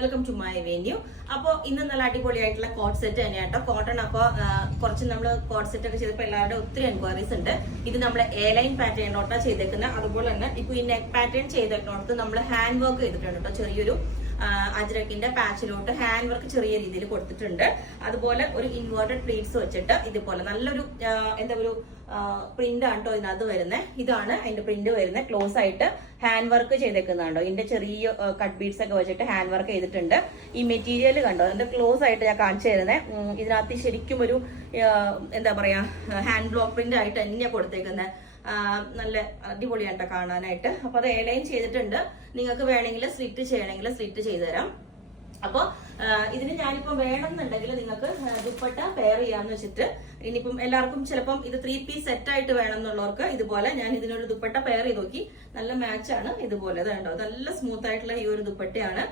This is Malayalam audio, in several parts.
Welcome to my venue. അപ്പോൾ ഇന്ന് നല്ല അടിപൊളിയായിട്ടുള്ള കോട്ട് സെറ്റ് തന്നെയാണ് കേട്ടോ. കോട്ടൺ അപ്പോൾ കുറച്ച് നമ്മൾ കോട്ട് സെറ്റ് ഒക്കെ ചെയ്തപ്പോൾ എല്ലാവരുടെ ഒത്തിരി എൻക്വയറീസ് ഉണ്ട്. ഇത് നമ്മൾ എ ലൈൻ പാറ്റേണിലോട്ടാണ് ചെയ്തേക്കുന്നത്. അതുപോലെ തന്നെ ഇപ്പോൾ ഈ നെക്ക് പാറ്റേൺ ചെയ്തേക്കുന്നോടത്ത് നമ്മൾ ഹാൻഡ് വർക്ക് ചെയ്തിട്ടുണ്ട് കേട്ടോ. ചെറിയൊരു അജ്രക്കിന്റെ പാച്ചിലോട്ട് ഹാൻഡ് വർക്ക് ചെറിയ രീതിയിൽ കൊടുത്തിട്ടുണ്ട്. അതുപോലെ ഒരു ഇൻവേർട്ടഡ് പ്ലീറ്റ്സ് വെച്ചിട്ട് ഇതുപോലെ നല്ലൊരു എന്താ ഒരു പ്രിന്റ് ആണ് കേട്ടോ ഇതിനകത്ത് വരുന്നത്. ഇതാണ് അതിന്റെ പ്രിന്റ് വരുന്നത്. ക്ലോസ് ആയിട്ട് ഹാൻഡ് വർക്ക് ചെയ്തേക്കുന്നതാണ്ടോ. ഇതിന്റെ ചെറിയ കട്ട് ബീഡ്സ് ഒക്കെ വെച്ചിട്ട് ഹാൻഡ് വർക്ക് ചെയ്തിട്ടുണ്ട്. ഈ മെറ്റീരിയൽ കണ്ടോ, അതിന്റെ ക്ലോസ് ആയിട്ട് ഞാൻ കാണിച്ചു തരുന്നത്. ഇതിനകത്ത് ശരിക്കും ഒരു എന്താ പറയാ ഹാൻഡ് ബ്ലോക്ക് പ്രിന്റ് ആയിട്ട് തന്നെയാണ് കൊടുത്തേക്കുന്നത്. നല്ല അടിപൊളിയായിട്ടോ കാണാനായിട്ട്. അപ്പൊ അത് എ ലൈൻ ചെയ്തിട്ടുണ്ട്. നിങ്ങൾക്ക് വേണമെങ്കിൽ സ്ലിറ്റ് ചെയ്യണമെങ്കിൽ സ്ലിറ്റ് ചെയ്തു തരാം. അപ്പോൾ ഇതിന് ഞാനിപ്പോൾ വേണമെന്നുണ്ടെങ്കിൽ നിങ്ങൾക്ക് ദുപ്പട്ട പെയർ ചെയ്യാന്ന് വെച്ചിട്ട്, ഇനിയിപ്പം എല്ലാവർക്കും ചിലപ്പം ഇത് 3 പീസ് സെറ്റ് ആയിട്ട് വേണം എന്നുള്ളവർക്ക് ഇതുപോലെ ഞാൻ ഇതിനൊരു ദുപ്പട്ട പെയർ ചെയ്ത് നോക്കി. നല്ല മാച്ചാണ്. ഇതുപോലെ ഇതുണ്ടോ, നല്ല സ്മൂത്ത് ആയിട്ടുള്ള ഈ ഒരു ദുപ്പട്ടയാണ്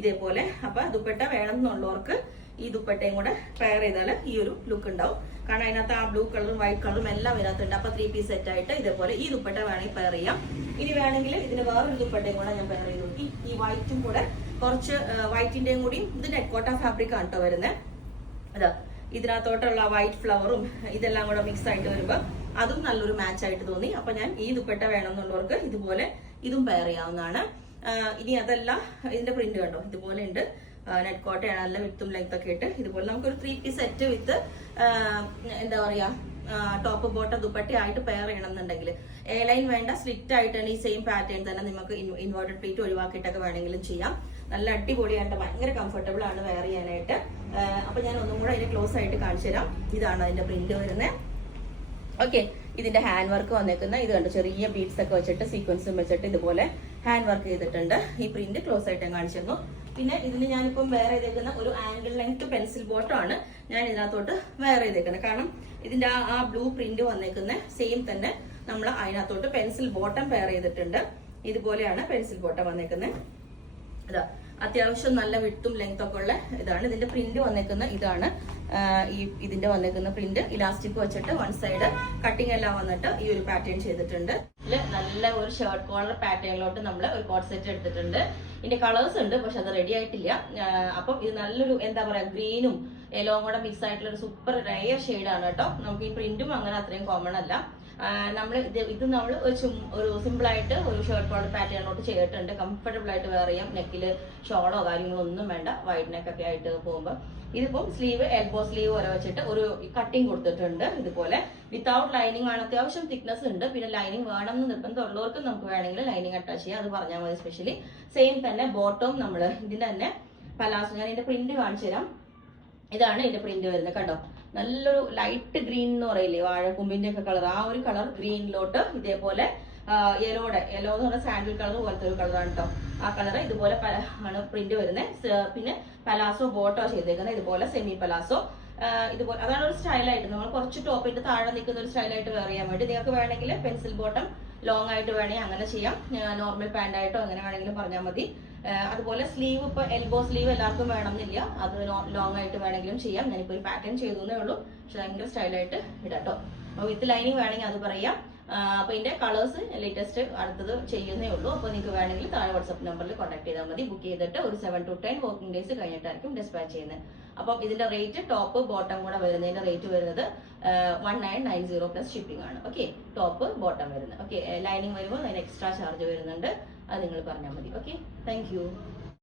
ഇതേപോലെ. അപ്പൊ ദുപ്പട്ട വേണം എന്നുള്ളവർക്ക് ഈ ദുപ്പട്ടയും കൂടെ പെയർ ചെയ്താൽ ഈ ഒരു ലുക്ക് ഉണ്ടാവും. കാരണം അതിനകത്ത് ആ ബ്ലൂ കളറും വൈറ്റ് കളറും എല്ലാം ഇതിനകത്തുണ്ട്. അപ്പൊ 3 പീസ് സെറ്റ് ആയിട്ട് ഇതേപോലെ ഈ ദുപ്പട്ട വേണമെങ്കിൽ പെയർ ചെയ്യാം. ഇനി വേണമെങ്കിൽ ഇതിന് വേറൊരു ദുപ്പട്ടയും കൂടെ ഞാൻ പെയർ ചെയ്ത് നോക്കി. ഈ വൈറ്റും കൂടെ കുറച്ച് വൈറ്റിന്റെയും കൂടി ഇത് നെക്കോട്ട ഫാബ്രിക് ആണ് കേട്ടോ വരുന്നത്. അതാ ഇതിനകത്തോട്ടുള്ള വൈറ്റ് ഫ്ലവറും ഇതെല്ലാം കൂടെ മിക്സ് ആയിട്ട് വരുമ്പോൾ അതും നല്ലൊരു മാച്ച് ആയിട്ട് തോന്നി. അപ്പൊ ഞാൻ ഈ ദുപ്പട്ട വേണമെന്നുള്ളവർക്ക് ഇതുപോലെ ഇതും പെയർ ചെയ്യാവുന്നതാണ്. ഇനി അതല്ല, ഇതിന്റെ പ്രിന്റ് കണ്ടോ ഇതുപോലെ ഉണ്ട്. നെറ്റ് കോട്ടയാണ്, നല്ല വിത്തും ലെങ്ത് ഒക്കെ ഇട്ട് ഇതുപോലെ നമുക്കൊരു 3 പീസ് സെറ്റ് വിത്ത് എന്താ പറയാ ടോപ്പ് ബോട്ടം ദുപ്പട്ട ആയിട്ട് പെയർ ചെയ്യണമെന്നുണ്ടെങ്കിൽ എ ലൈൻ വേണ്ട, സ്ലിറ്റ് ആയിട്ടാണ് ഈ സെയിം പാറ്റേൺ തന്നെ നമുക്ക് ഇൻവേർട്ടഡ് പ്ലീറ്റ് ഒഴിവാക്കിയിട്ടൊക്കെ വേണമെങ്കിലും ചെയ്യാം. നല്ല അടിപൊളിയായിട്ട് ഭയങ്കര കംഫർട്ടബിൾ ആണ് വെയർ ചെയ്യാനായിട്ട്. അപ്പൊ ഞാൻ ഒന്നും കൂടെ അതിന്റെ ക്ലോസ് ആയിട്ട് കാണിച്ചു തരാം. ഇതാണ് അതിന്റെ പ്രിന്റ് വരുന്നത്. ഓക്കെ, ഇതിന്റെ ഹാൻഡ് വർക്ക് വന്നേക്കുന്ന ഇത് കണ്ടോ, ചെറിയ ബീഡ്സ് ഒക്കെ വെച്ചിട്ട് സീക്വൻസും വെച്ചിട്ട് ഇതുപോലെ ഹാൻഡ് വർക്ക് ചെയ്തിട്ടുണ്ട്. ഈ പ്രിന്റ് ക്ലോസ് ആയിട്ട് ഞാൻ കാണിച്ചിരുന്നു. പിന്നെ ഇതിന് ഞാനിപ്പം വെയർ ചെയ്തേക്കുന്ന ഒരു ആംഗിൾ ലെങ്ത് പെൻസിൽ ബോട്ടം ആണ് ഞാൻ ഇതിനകത്തോട്ട് വെയർ ചെയ്തേക്കുന്നത്. കാരണം ഇതിന്റെ ആ ബ്ലൂ പ്രിന്റ് വന്നേക്കുന്ന സെയിം തന്നെ നമ്മൾ അതിനകത്തോട്ട് പെൻസിൽ ബോട്ടം പെയർ ചെയ്തിട്ടുണ്ട്. ഇതുപോലെയാണ് പെൻസിൽ ബോട്ടം വന്നേക്കുന്നത്. അതാ അത്യാവശ്യം നല്ല വിട്ടും ലെങ്ത് ഒക്കെ ഉള്ള ഇതാണ്. ഇതിന്റെ പ്രിന്റ് വന്നേക്കുന്ന ഇതാണ്. ഈ ഇതിന്റെ വന്നേക്കുന്ന പ്രിന്റ് ഇലാസ്റ്റിക് വെച്ചിട്ട് വൺ സൈഡ് കട്ടിങ് എല്ലാം വന്നിട്ട് ഈ ഒരു പാറ്റേൺ ചെയ്തിട്ടുണ്ട്. നല്ല ഒരു ഷർട്ട് കോളർ പാറ്റേണിലോട്ട് നമ്മൾ ഒരു കോട്ട് സെറ്റ് എടുത്തിട്ടുണ്ട്. ഇതിന്റെ കളേഴ്സ് ഉണ്ട്, പക്ഷെ അത് റെഡി ആയിട്ടില്ല. അപ്പം ഇത് നല്ലൊരു എന്താ പറയാ ഗ്രീനും യെല്ലോവും കൂടെ മിക്സ് ആയിട്ടുള്ള ഒരു സൂപ്പർ റയർ ഷെയ്ഡാണ് കേട്ടോ. നമുക്ക് ഈ പ്രിന്റും അങ്ങനെ അത്രയും കോമൺ അല്ല. നമ്മൾ ഇത് നമ്മൾ ഒരു സിമ്പിൾ ആയിട്ട് ഒരു ഷർട്ട് കോളർ പാറ്റേണിലോട്ട് ചെയ്തിട്ടുണ്ട്. കംഫർട്ടബിൾ ആയിട്ട് വെയർ ചെയ്യാം. നെക്കില് ഷോളോ കാര്യങ്ങളോ ഒന്നും വേണ്ട, വൈഡ് നെക്കൊക്കെ ആയിട്ട് പോകുമ്പോൾ. ഇതിപ്പം സ്ലീവ് എൽബോ സ്ലീവ് വരെ വെച്ചിട്ട് ഒരു കട്ടിങ് കൊടുത്തിട്ടുണ്ട്. ഇതുപോലെ വിത്തൗട്ട് ലൈനിങ് ആണ്. അത്യാവശ്യം തിക്നെസ് ഉണ്ട്. പിന്നെ ലൈനിങ് വേണം എന്ന് നിർബന്ധമുള്ളവർക്ക് നമുക്ക് വേണമെങ്കിൽ ലൈനിങ് അറ്റാച്ച് ചെയ്യാം, അത് പറഞ്ഞാൽ മതി. സ്പെഷ്യലി സെയിം തന്നെ ബോട്ടം നമ്മൾ ഇതിന്റെ തന്നെ പലാസോ, ഞാൻ ഇതിന്റെ പ്രിന്റ് കാണിച്ചു തരാം. ഇതാണ് ഇതിന്റെ പ്രിന്റ് വരുന്നത്. കണ്ടോ, നല്ലൊരു ലൈറ്റ് ഗ്രീൻ എന്ന് പറയില്ലേ, വാഴക്കൊമ്പിന്റെ ഒക്കെ കളർ, ആ ഒരു കളർ ഗ്രീനിലോട്ട് ഇതേപോലെ യെല്ലോ എന്ന് പറഞ്ഞാൽ സാൻഡിൽ കളർ പോലത്തെ ഒരു കളറാണ് കേട്ടോ. ആ കളർ ഇതുപോലെ ആണ് പ്രിന്റ് വരുന്നത്. പിന്നെ പലാസോ ബോട്ടോ ചെയ്തേക്കുന്നത് ഇതുപോലെ സെമി പലാസോ. ഇതുപോലെ അതാണ് ഒരു സ്റ്റൈലായിട്ട് നമ്മൾ കുറച്ച് ടോപ്പിന്റെ താഴെ നിൽക്കുന്ന ഒരു സ്റ്റൈലായിട്ട് വെയർ ചെയ്യാൻ വേണ്ടി. നിങ്ങൾക്ക് വേണമെങ്കിൽ പെൻസിൽ ബോട്ടം ലോങ് ആയിട്ട് വേണമെങ്കിൽ അങ്ങനെ ചെയ്യാം. നോർമൽ പാന്റ് ആയിട്ടോ അങ്ങനെ വേണമെങ്കിലും പറഞ്ഞാൽ മതി. അതുപോലെ സ്ലീവ് ഇപ്പൊ എൽബോ സ്ലീവ് എല്ലാവർക്കും വേണമെന്നില്ല, അത് ലോങ് ആയിട്ട് വേണമെങ്കിലും ചെയ്യാം. ഞാനിപ്പോ ഒരു പാറ്റേൺ ചെയ്തേ ഉള്ളൂ, പക്ഷെ ഭയങ്കര സ്റ്റൈലായിട്ട് ഇടാട്ടോ. വിത്ത് ലൈനിങ് വേണമെങ്കിൽ അത് പറയാം. അപ്പൊ ഇതിന്റെ കളേഴ്സ് ലേറ്റസ്റ്റ് അടുത്തത് ചെയ്യുന്നേ ഉള്ളൂ. അപ്പൊ നിങ്ങൾക്ക് വേണമെങ്കിൽ താഴെ വാട്സ്ആപ്പ് നമ്പറിൽ കോൺടാക്ട് ചെയ്താൽ മതി. ബുക്ക് ചെയ്തിട്ട് ഒരു 7 to 10 വർക്കിംഗ് ഡേയ്സ് കഴിഞ്ഞിട്ടായിരിക്കും ഡിസ്പാച്ച് ചെയ്യുന്നത്. അപ്പം ഇതിന്റെ റേറ്റ് ടോപ്പ് ബോട്ടം കൂടെ വരുന്നതിന്റെ റേറ്റ് വരുന്നത് 1990 പ്ലസ് ഷിപ്പിംഗ് ആണ്. ഓക്കെ, ടോപ്പ് ബോട്ടം വരുന്നത്. ഓക്കെ, ലൈനിങ് വരുമ്പോൾ അതിന് എക്സ്ട്രാ ചാർജ് വരുന്നുണ്ട്, അത് നിങ്ങൾ പറഞ്ഞാൽ മതി. Okay, thank you.